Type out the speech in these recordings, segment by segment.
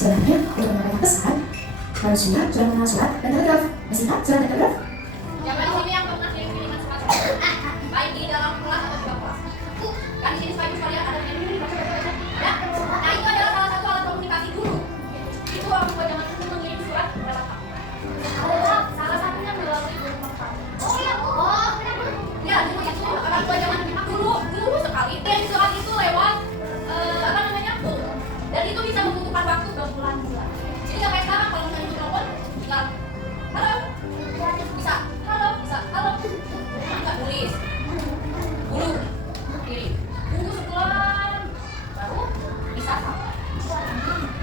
Sebenarnya untuk menyampaikan pesan, manusia sudah mengenal surat dan telegraf. Masih ingat surat dan telegraf? Siapa di sini yang pernah kirim kiriman surat? Baik di dalam kelas atau di luar kelas? Kan di sini sekalian ada kirim. Ya, nah itu adalah salah satu alat komunikasi dulu. Itu orang tua zaman dulu mengirim surat lewat apa? Salah satunya melalui telepon. Oh ya, ya dulu itu orang tua zaman dulu sekali. Dan surat itu lewat dan itu bisa membutuhkan waktu berbulan-bulan. Jadi nggak kayak sekarang kalau misalnya telepon, tinggal halo, bisa halo, nggak tulis, dulu, kirim, tunggu sebulan, baru bisa sampai.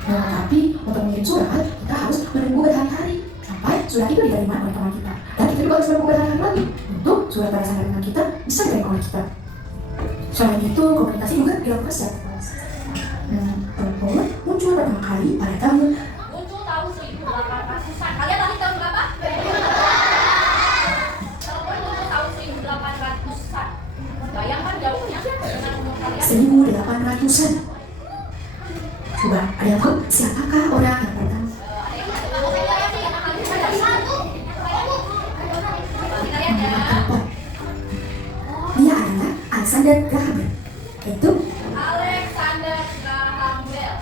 Nah, tapi untuk mengirim surat kita harus menunggu berhari-hari sampai surat itu diterima oleh teman kita. Dan kita juga harus menunggu berhari-hari lagi untuk surat balasan dari teman kita bisa diterima oleh kita. Selain itu, komunikasi juga dilakukan secara terbatas. Telepon muncul pertama kali pada tahun 1800-an. Kalian tadi tahun berapa? Telepon muncul tahun 1800-an. Bayangkan jauhnya dengan umur kalian. 1800-an. Coba, ada yang tahu siapakah orang yang pertama? Dia adalah Alexander Graham Bell. Itu Alexander Graham Bell.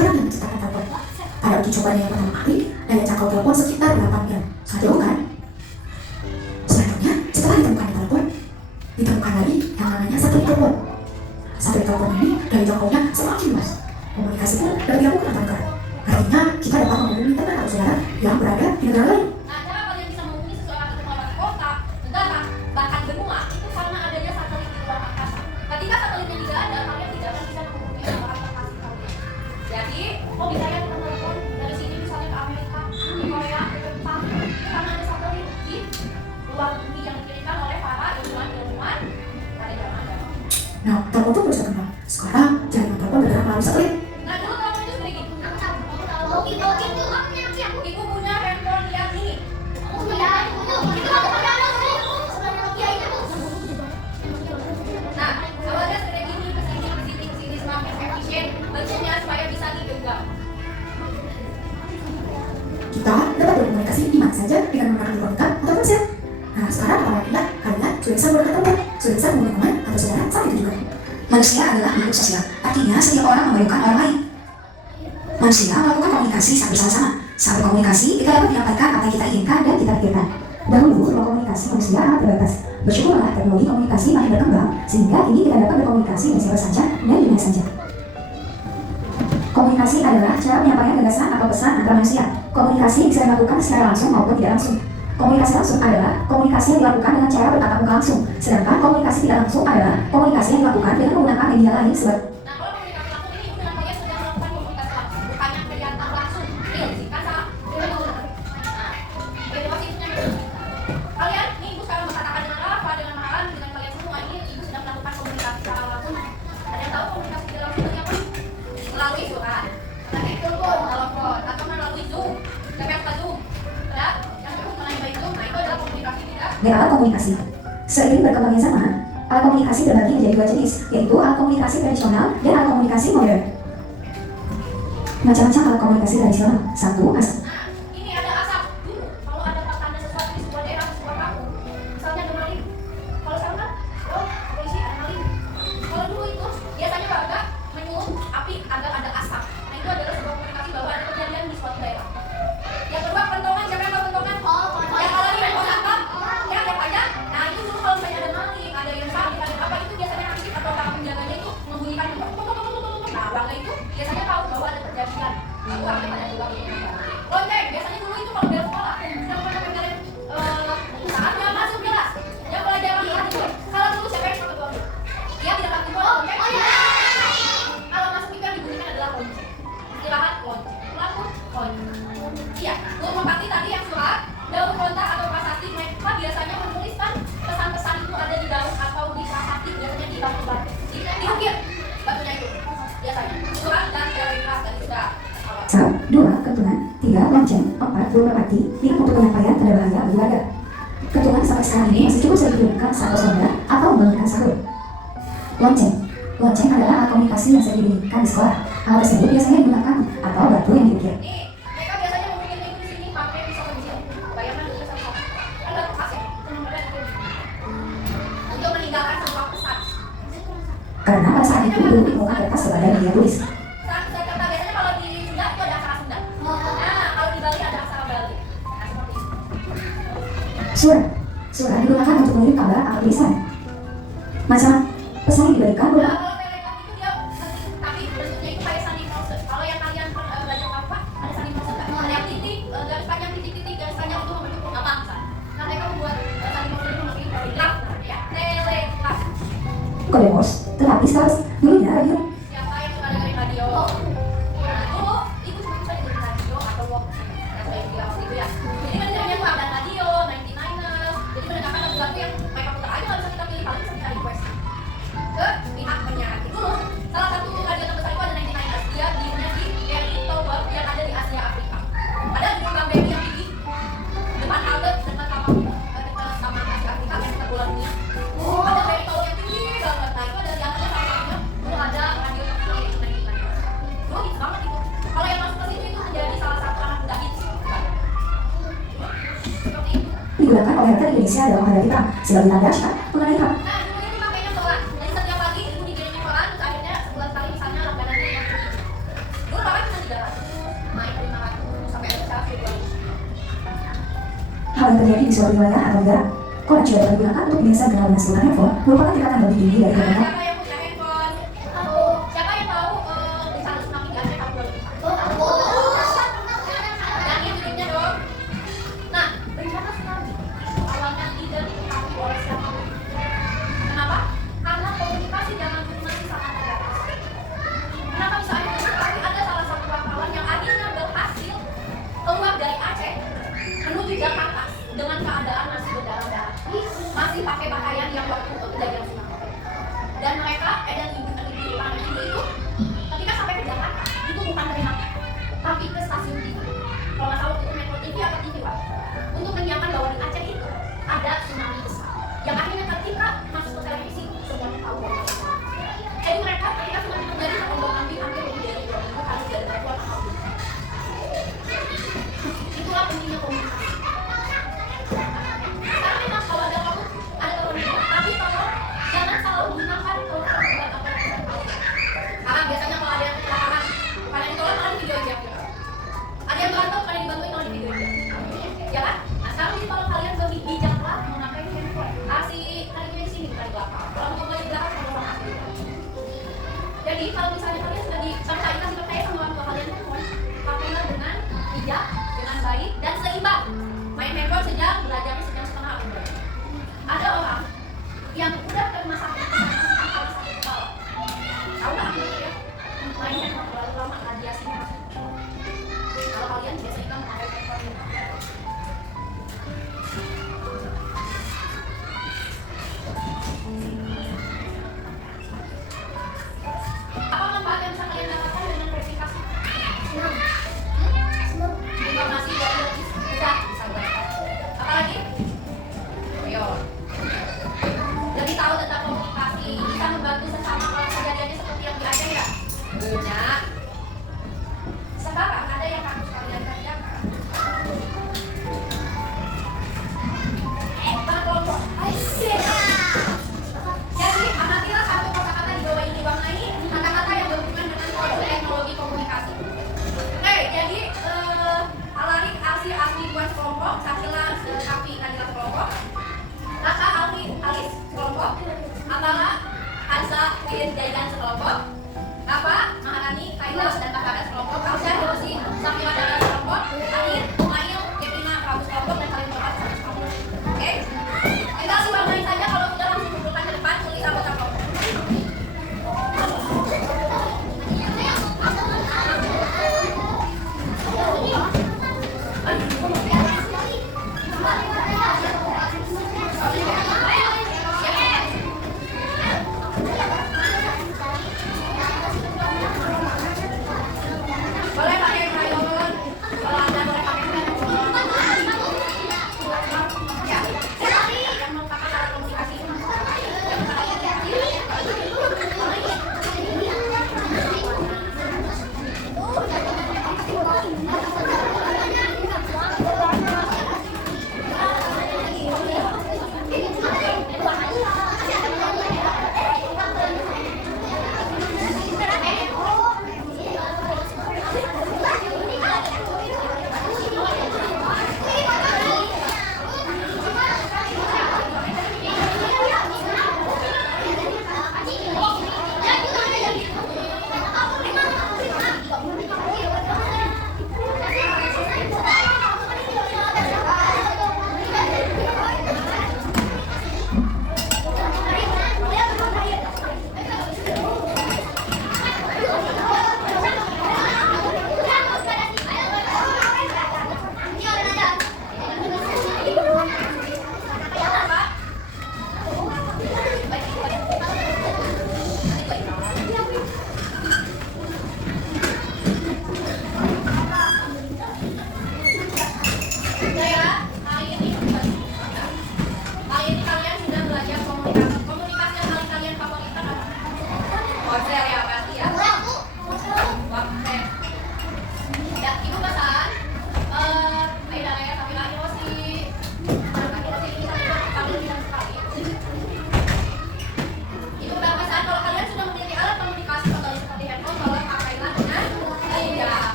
orang yang menciptakan telepon. Pada uji cobanya yang pertama kali, daya jangkau telepon sekitar 8 mil. Sangat jauh kan? Selanjutnya, setelah ditemukannya telepon, ditemukan lagi yang namanya satelit telepon. Satelit telepon ini daya jangkaunya semakin luas. Komunikasi pun dapat dilakukan tanpa gerak. Artinya, kita dapat menghubungi teman atau saudara yang berada di negara lain. Nah, cara kalian bisa menghubungi seseorang itu melalui kota, negara, bahkan benua itu karena adanya satelit di luar angkasa. Ketika satelitnya tidak ada, kalian tidak akan bisa menghubungi orang terkasih kalian. Jadi, bisa ya kita telepon dari sini misalnya ke Amerika, ke Korea, ke Jepang, itu karena ada satelit di luar bumi yang dikirimkan oleh para telepon pun terus terkenal. Sekarang jaringan telepon bergerak melalui satelit. Nah dulu telepon itu sedikit. Ibu punya handphone yang ini. Nah, awalnya segede gini, kesini semakin efisien bentuknya supaya bisa digenggam. Kita dapat berkomunikasi di mana saja dengan menggunakan telepon genggam atau ponsel. Nah, sekarang apalagi kalian sudah bisa menggunakan telepon, sudah bisa menghubungi teman atau saudara saat itu juga. Manusia adalah makhluk sosial, artinya setiap orang memerlukan orang lain. Manusia melakukan komunikasi saat bersama-sama. Saat berkomunikasi, kita dapat menyampaikan apa yang kita inginkan dan kita pikirkan. Dahulu, ruang komunikasi manusia amat terbatas. Bersyukurlah teknologi komunikasi makin berkembang, sehingga kini kita dapat berkomunikasi dengan siapa saja dan di mana saja. Komunikasi adalah cara menyampaikan gagasan atau pesan antar manusia. Komunikasi bisa dilakukan secara langsung maupun tidak langsung. Komunikasi langsung adalah komunikasi yang dilakukan dengan cara bertatap muka langsung, sedangkan komunikasi tidak langsung adalah komunikasi yang dilakukan dengan menggunakan media lain sebagai Nah, kalau komunikasi langsung ini ibu dan kalian sudah melakukan komunikasi langsung, bukan yang kelihatan langsung. Real sih, kan salah. Nah, itu pasti ibunya betul. Kalian, ini ibu sekarang berkatakan dengan Rafa, dengan Mahalan, dengan kalian semua ini ibu sedang melakukan komunikasi secara langsung. Ada yang tahu komunikasi tidak langsung itu apa? Melalui surat, telepon, atau melalui Zoom. Siapa yang suka Zoom? Ada? Yang cukup mengenai Zoom, nah itu adalah komunikasi tidak. alat komunikasi. Seiring berkembangnya zaman, alat komunikasi terbagi menjadi dua jenis, yaitu alat komunikasi tradisional dan alat komunikasi modern. Macam-macam alat komunikasi tradisional. 1. Asap. Nah, ini ada asap dulu. Kalau ada tanda sesuatu di sebuah daerah, di sebuah kampung, misalnya ada maling. Kalau sekarang kan, oh polisi ada maling. Kalau dulu itu biasanya warga menyulut api agar ada asap. Nah itu adalah sebuah komunikasi bahwa ada kejadian di suatu daerah. Yang kedua pentongan, siapa yang tahu pentongan? Yang kalau di handphone apa? Yang panjang. Nah itu dulu kalau misalnya ada maling, ada yang sakit, ada apa itu biasanya aktif atau para penjaganya itu membunyikan nah warga itu biasanya tahu bahwa ada terjadian. Lalu warga pada keluar. Lonceng, biasanya dulu itu kalau bel sekolah, yang pernah pengen saatnya masuk kelas, yang pelajaran itu. Kalau dulu siapa yang pakai lonceng? Dia tidak pakai lonceng. Kalau masuk itu yang dibunyikan adalah lonceng. Istirahat lonceng, pulang lonceng. Iya, Guru Merpati tadi yang surat, daun kontak atau prasasti mereka biasanya menuliskan pesan-pesan itu ada di daun atau di prasasti, biasanya di batu-batu, diukir batunya itu biasanya surat dan telegraf tadi sudah. 2. Kentungan. 3. Lonceng. 4. Guru Merpati. 5. Untuk penyampaian tanda bahaya bagi warga. Kentungan sampai sekarang ini masih cukup sering digunakan saat bersoda atau membangunkan sahur. Lonceng. Lonceng adalah alat komunikasi yang sering digunakan di sekolah. Alat tersebut biasanya digunakan atau batu yang diukir. Nih, mereka biasanya memikirnya itu di sini pakai pisau kecil. Bayangkan dulu satu kan ada kertas ya, untuk meninggalkan sebuah pesan. Karena pada saat itu belum ditemukan kertas sebagai media tulis. Saat kata biasanya kalau di Sunda itu ada aksara Sunda. Nah, kalau di Bali ada aksara Bali. Nah, seperti itu. Surat. Surat digunakan untuk mengirim kabar atau tulisan. Macam pesan yang diberikan Nah, berupa kalau telegram itu dia tapi bentuknya itu kayak sandi Morse. Kalau yang kalian belajar apa? Ada sandi Morse nggak? Ada yang titik, garis panjang titik-titik, garis panjang itu membentuk apa? Nah, mereka membuat sandi Morse itu membentuk telegraf, ya, telegraf. kode Morse, tetapi sekarang dulunya radio. Siapa yang suka dengerin radio? Nah, dulu ibu cuma bisa dengerin radio atau walk. Nah, saya bilang waktu itu ya. Jadi mendengarnya tuh ada radio, 99ers. Jadi mendengarkan lagu-lagu yang mereka putar aja, nggak bisa kita pilih, paling bisa kita request ke pihak penyiar. Dulu salah satu radio terbesar itu ada 99ers. Dia diemnya di Berry Tower yang ada di Asia Afrika. Ada di Berry yang tinggi depan halte dekat kapal dekat Taman Asia Afrika yang dekat bola dunia. Ada Berry Tower yang tinggi banget. Nah itu ada di atasnya salah satunya dulu ada radio terkenal yaitu 99ers. Dulu hits banget itu. Kalau yang masuk ke situ itu menjadi salah satu anak muda hits. Seperti itu. Digunakan oleh rakyat Indonesia dalam menghadapi perang sebagai tanda syarat mengenai perang. Nah, dulu itu makanya koran. Jadi setiap pagi ibu dikirimin koran, terus akhirnya sebulan sekali misalnya langganannya yang tinggi. Dulu koran cuma 300, naik ke 500, sampai ada sekarang 2000. Hal yang terjadi di suatu wilayah atau negara. Koran juga dapat digunakan untuk biasa dengan menghasilkan handphone merupakan tingkatan lebih tinggi dari Nah, handphone. siapa yang punya handphone? Siapa yang tahu bencana tsunami di Aceh tahun 2004? Yang ini judulnya dong. Nah, bencana tsunami itu awalnya tidak diketahui oleh siapapun. Kenapa? Karena komunikasi zaman dulu masih sangat terbatas. Kenapa bisa ada tsunami? Ada salah satu wartawan yang akhirnya berhasil keluar dari Aceh menuju Jakarta dengan keadaan masih berdarah-darah, masih pakai pakaian yang waktu kejadian tsunami. Dan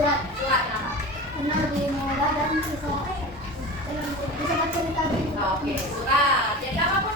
Surat. Surat kenapa? Karena lebih mudah dan bisa bercerita. Oke, surat. Jadi apapun